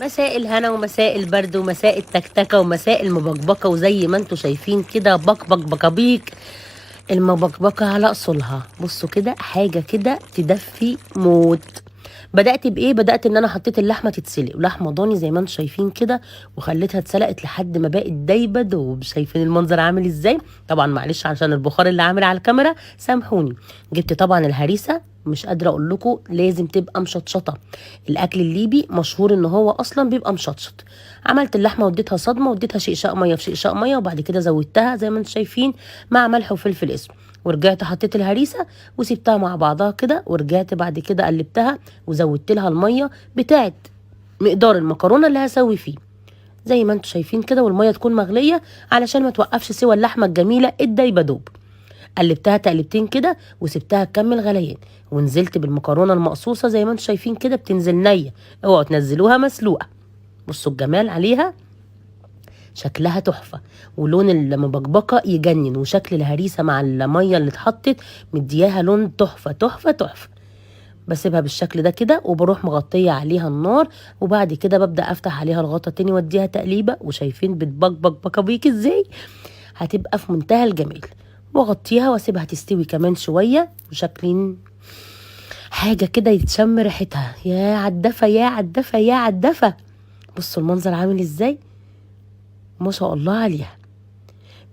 مساء الهنا ومساء البرد ومساء التكتكه ومساء المبكبكه، وزي ما انتوا شايفين كده بكبك بكابيك المبكبكه على اصولها. بصوا كده حاجه كده تدفي موت. بدات بايه؟ بدات ان انا حطيت اللحمه تتسلق، ولحمه ضاني زي ما انتم شايفين كده، وخليتها اتسلقت لحد ما بقت دايبه دوب. شايفين المنظر عامل ازاي؟ طبعا معلش عشان البخار اللي عامل على الكاميرا سامحوني. جبت طبعا الهريسه، مش قادره اقول لكم لازم تبقى مشطشطه. الاكل الليبي مشهور ان هو اصلا بيبقى مشطشط. عملت اللحمه واديتها صدمه، واديتها شقشاق ميه في شقشاق ميه، وبعد كده زودتها زي ما انتم شايفين مع ملح وفلفل اسود. ورجعت حطيت الهريسه وسبتها مع بعضها كده، ورجعت بعد كده قلبتها وزودت لها الميه بتاعت مقدار المكرونه اللي هسوي فيه زي ما انتم شايفين كده، والميه تكون مغليه علشان ما توقفش سوى اللحمه الجميله الدايبه دوب. قلبتها تقلبتين كده وسبتها تكمل غليان، ونزلت بالمكرونه المقصوصه زي ما انتم شايفين كده بتنزل نيه. اوعوا تنزلوها مسلوقه. بصوا الجمال عليها، شكلها تحفه ولون المبكبكه يجنن، وشكل الهريسه مع الميه اللي اتحطت مدياها لون تحفه تحفه تحفه. بسيبها بالشكل ده كده، وبروح مغطيه عليها النار، وبعد كده ببدا افتح عليها الغطا تاني واديها تقليبه. وشايفين بتبكبك بكابيك ازاي؟ هتبقى في منتهى الجمال. واغطيها واسيبها تستوي كمان شويه، وشكلين حاجه كده يتشم ريحتها. يا عالدفا يا عالدفا يا عالدفا. بصوا المنظر عامل ازاي، ما شاء الله عليها.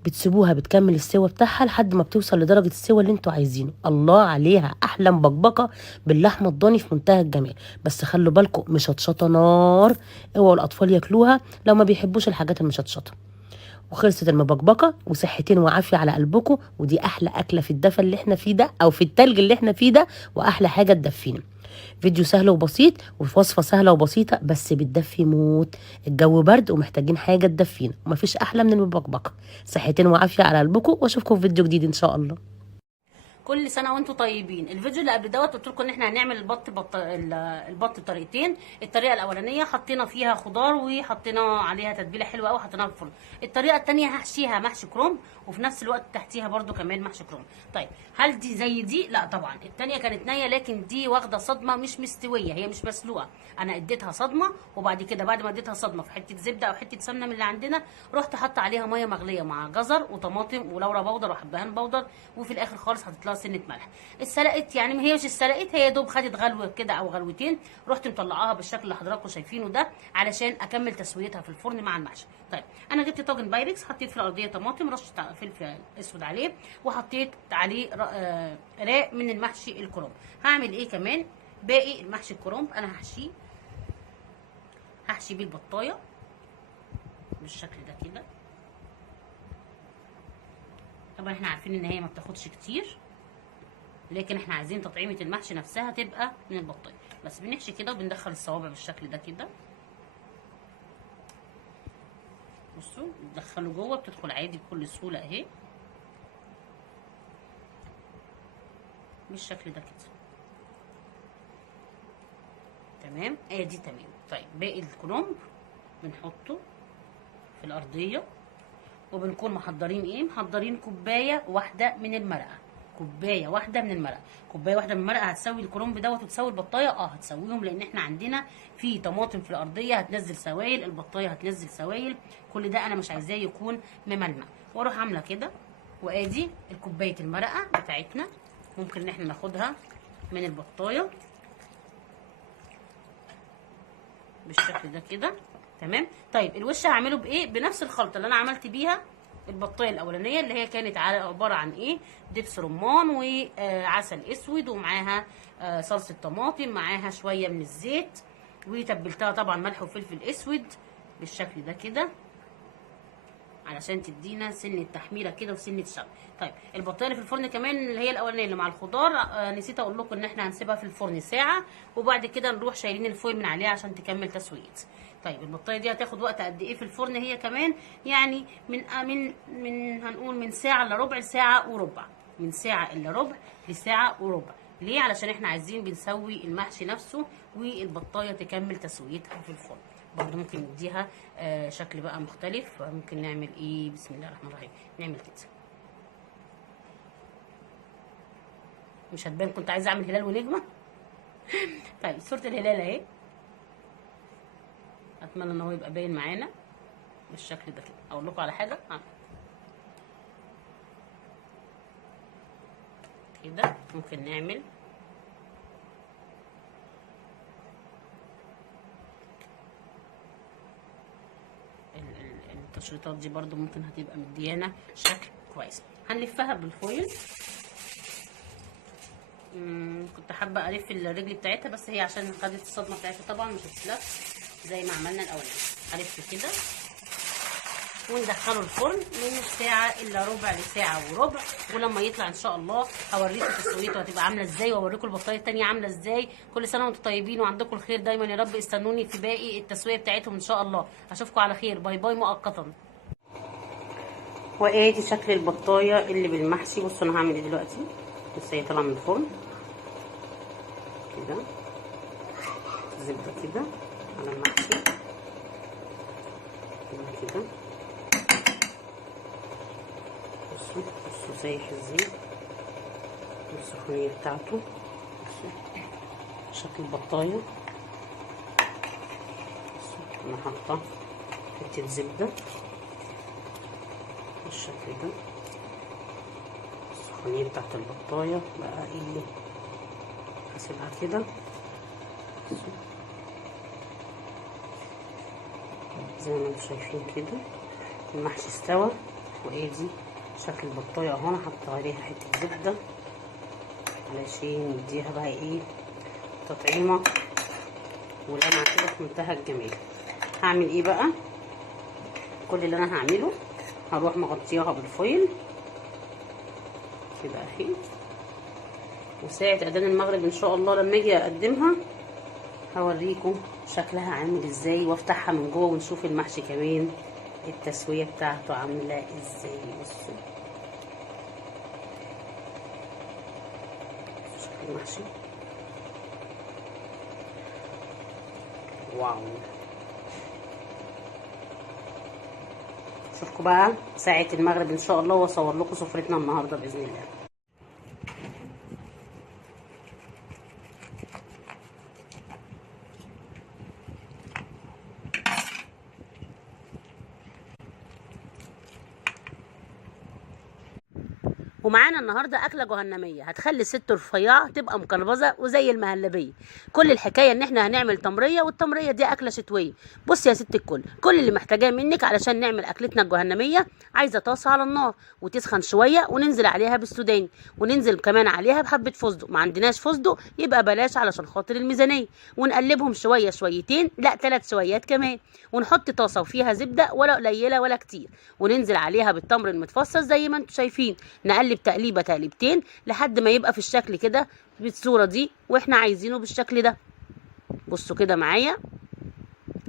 بتسيبوها بتكمل السوا بتاعها لحد ما بتوصل لدرجه السوا اللي انتوا عايزينه. الله عليها، احلى مبكبكه باللحمه الضاني في منتهى الجمال. بس خلوا بالكم مشطشطه نار، اوعوا الاطفال ياكلوها لو ما بيحبوش الحاجات المشطشطه. وخلصت المبكبكه، وصحتين وعافيه على قلبكم. ودي احلى اكله في الدفا اللي احنا فيه ده، او في التلج اللي احنا فيه ده، واحلى حاجه تدفينا. فيديو سهل وبسيط، ووصفه سهله وبسيطه، بس بتدفي موت. الجو برد ومحتاجين حاجه تدفينا، ومفيش احلى من المبكبكه. صحتين وعافيه على قلبكم، واشوفكم في فيديو جديد ان شاء الله. كل سنه وانتم طيبين. الفيديو اللي قبل دوت قلت لكم ان احنا هنعمل البط بطريقتين. الطريقه الاولانيه حطينا فيها خضار وحطينا عليها تتبيله حلوه قوي وحطيناها في الفرن. الطريقه الثانيه هحشيها محشي كرنب، وفي نفس الوقت تحتيها برده كمان محشي كرنب. طيب هل دي زي دي؟ لا طبعا، الثانيه كانت نيه، لكن دي واخده صدمه، مش مستويه، هي مش مسلوقه. انا اديتها صدمه، وبعد كده بعد ما اديتها صدمه في حته زبده او حته سمنه من اللي عندنا، رحت حاطه عليها ميه مغليه مع جزر وطماطم ولورا بودر وحبهان بودر، وفي الاخر خالص حطيت لها سنه ملح. اتسلقت، يعني ما هي مش اتسلقت، هي يا دوب خدت غلوه كده او غلوتين. رحت مطلعاها بالشكل اللي حضراتكم شايفينه ده علشان اكمل تسويتها في الفرن مع المحشي. طيب انا جبت طاجن بايركس، حطيت في الارضيه طماطم، رشه فلفل اسود عليه، وحطيت عليه راق من المحشي الكرنب. هعمل ايه كمان؟ باقي المحشي الكرنب انا هحشي بيه البطايه بالشكل ده كده. طبعا احنا عارفين ان هي ما بتاخدش كتير، لكن احنا عايزين تطعيمه المحشي نفسها تبقى من البطايه. بس بنحشي كده وبندخل الصوابع بالشكل ده كده. بصوا بتدخله جوه، بتدخل عادي بكل سهوله اهي بالشكل ده كده. تمام، ادي تمام. طيب باقي الكرنب بنحطه في الارضيه، وبنكون محضرين ايه؟ محضرين كوبايه واحده من المرقه. كوبايه واحده من المرقه. كوبايه واحده من المرقه هتسوي الكرنب دوت وتسوي البطايه. هتسويهم، لان احنا عندنا في طماطم في الارضيه هتنزل سوائل، البطايه هتنزل سوائل، كل ده انا مش عايزاه يكون مملمع. واروح عامله كده، وادي الكوبايه المرقه بتاعتنا. ممكن ان احنا ناخدها من البطايه بالشكل ده كده. تمام. طيب الوش هعمله بايه؟ بنفس الخلطه اللي انا عملت بيها البطايه الاولانيه، اللي هي كانت عباره عن ايه؟ دبس رمان وعسل اسود، ومعاها صلصه طماطم، معاها شويه من الزيت، وتبلتها طبعا ملح وفلفل اسود بالشكل ده كده علشان تدينا سنه تحميره كده وسنه شوي. طيب البطايه اللي في الفرن كمان اللي هي الاولانيه اللي مع الخضار، نسيت اقول لكم ان احنا هنسيبها في الفرن ساعه، وبعد كده نروح شايلين الفويل من عليها عشان تكمل تسويت. طيب البطايه دي هتاخد وقت قد ايه في الفرن هي كمان؟ يعني من هنقول من ساعه الا ربع، ساعه وربع. من ساعه الا ربع لساعه وربع. ليه؟ علشان احنا عايزين بنسوي المحشي نفسه والبطايه تكمل تسويتها في الفرن. برضه ممكن نديها شكل بقى مختلف. ممكن نعمل ايه؟ بسم الله الرحمن الرحيم. نعمل كده. مش هتبان، كنت عايزه اعمل هلال ونجمه. طيب صوره الهلال اهي، اتمنى ان هو يبقى باين معانا بالشكل ده كده. اقول لكم على حاجه كده ممكن نعمل التشريطات دي برضو ممكن هتبقى مديانا شكل كويس. هنلفها بالفويل. كنت حابه الف الرجل بتاعتها بس هي عشان خدت الصدمه بتاعتها طبعا مش هتتلف زي ما عملنا الاولاني. هلف كده وندخله الفرن من ساعه الا ربع لساعه وربع، ولما يطلع ان شاء الله هوريكم تسويته هتبقى عامله ازاي، واوريكم البطايه التانيه عامله ازاي. كل سنه وانتم طيبين وعندكم الخير دايما يا رب. استنوني في باقي التسويه بتاعتهم ان شاء الله. اشوفكم على خير. باي باي مؤقتا. وادي شكل البطايه اللي بالمحشي. بصوا انا هعمل ايه دلوقتي. لسه هي طالعه من الفرن كده، زبده كده على المحشي كده. بصوا سايح ازاي والسخونيه بتاعته. بصوا شكل البطايه. بصوا انا حاطه حته زبده بالشكل ده. السخونيه بتاعت البطايه بقى اللي هسيبها كده زي ما انتم شايفين كده. المحشي استوى وادي شكل البطايه اهو. انا حاطه عليها حته زبده علشان نديها بقى ايه تطعيمه ولمعه كده في منتهى الجمال. هعمل ايه بقى؟ كل اللي انا هعمله هروح مغطياها بالفويل كده اهي، وساعه اذان المغرب ان شاء الله لما اجي اقدمها هوريكم شكلها عامل ازاي، وافتحها من جوه ونشوف المحشي كمان التسويه بتاعته عامله ازاي. بصوا شكل المحشي واو. اشوفكم بقى ساعه المغرب ان شاء الله واصور لكم سفرتنا النهارده باذن الله. ومعانا النهارده اكله جهنميه هتخلي الست رفيعه تبقى مقلبظه وزي المهلبيه. كل الحكايه ان احنا هنعمل تمريه، والتمريه دي اكله شتويه. بصي يا ست الكل، كل اللي محتاجاه منك علشان نعمل اكلتنا الجهنميه، عايزه طاسه على النار وتسخن شويه وننزل عليها بالسوداني، وننزل كمان عليها بحبه فستق. ما عندناش فستق يبقى بلاش علشان خاطر الميزانيه. ونقلبهم شويه شويتين، لا 3 شويات كمان، ونحط طاسه وفيها زبده ولا قليله ولا كتير، وننزل عليها بالتمر المتفصص زي ما انتم شايفين. نقلب تقليبه تقليبتين لحد ما يبقى في الشكل كده بالصوره دي، واحنا عايزينه بالشكل ده. بصوا كده معايا،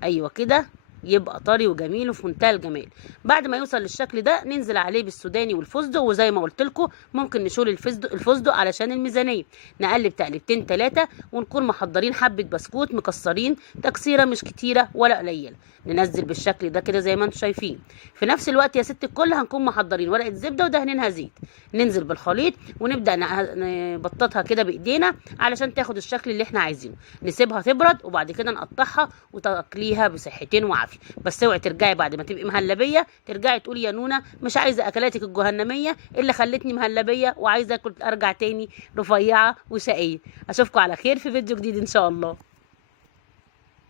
ايوه كده يبقى طري وجميل وفي منتهى الجمال. بعد ما يوصل للشكل ده ننزل عليه بالسوداني والفستق، وزي ما قلت لكم ممكن نشيل الفستق علشان الميزانيه. نقلب تقليبتين 3 ونكون محضرين حبه بسكوت مكسرين تكسيره مش كتيره ولا قليله. ننزل بالشكل ده كده زي ما انتم شايفين. في نفس الوقت يا ست الكل هنكون محضرين ورقه زبده ودهنينها زيت. ننزل بالخليط ونبدا نبططها كده بايدينا علشان تاخد الشكل اللي احنا عايزينه. نسيبها تبرد وبعد كده نقطعها وتاكليها بصحتين وعافيه. بس اوعي ترجعي بعد ما تبقي مهلبيه ترجعي تقولي يا نونا مش عايزه اكلاتك الجهنميه اللي خلتني مهلبيه وعايزه اكل ارجع تاني رفيعه وشقيه. اشوفكم على خير في فيديو جديد ان شاء الله.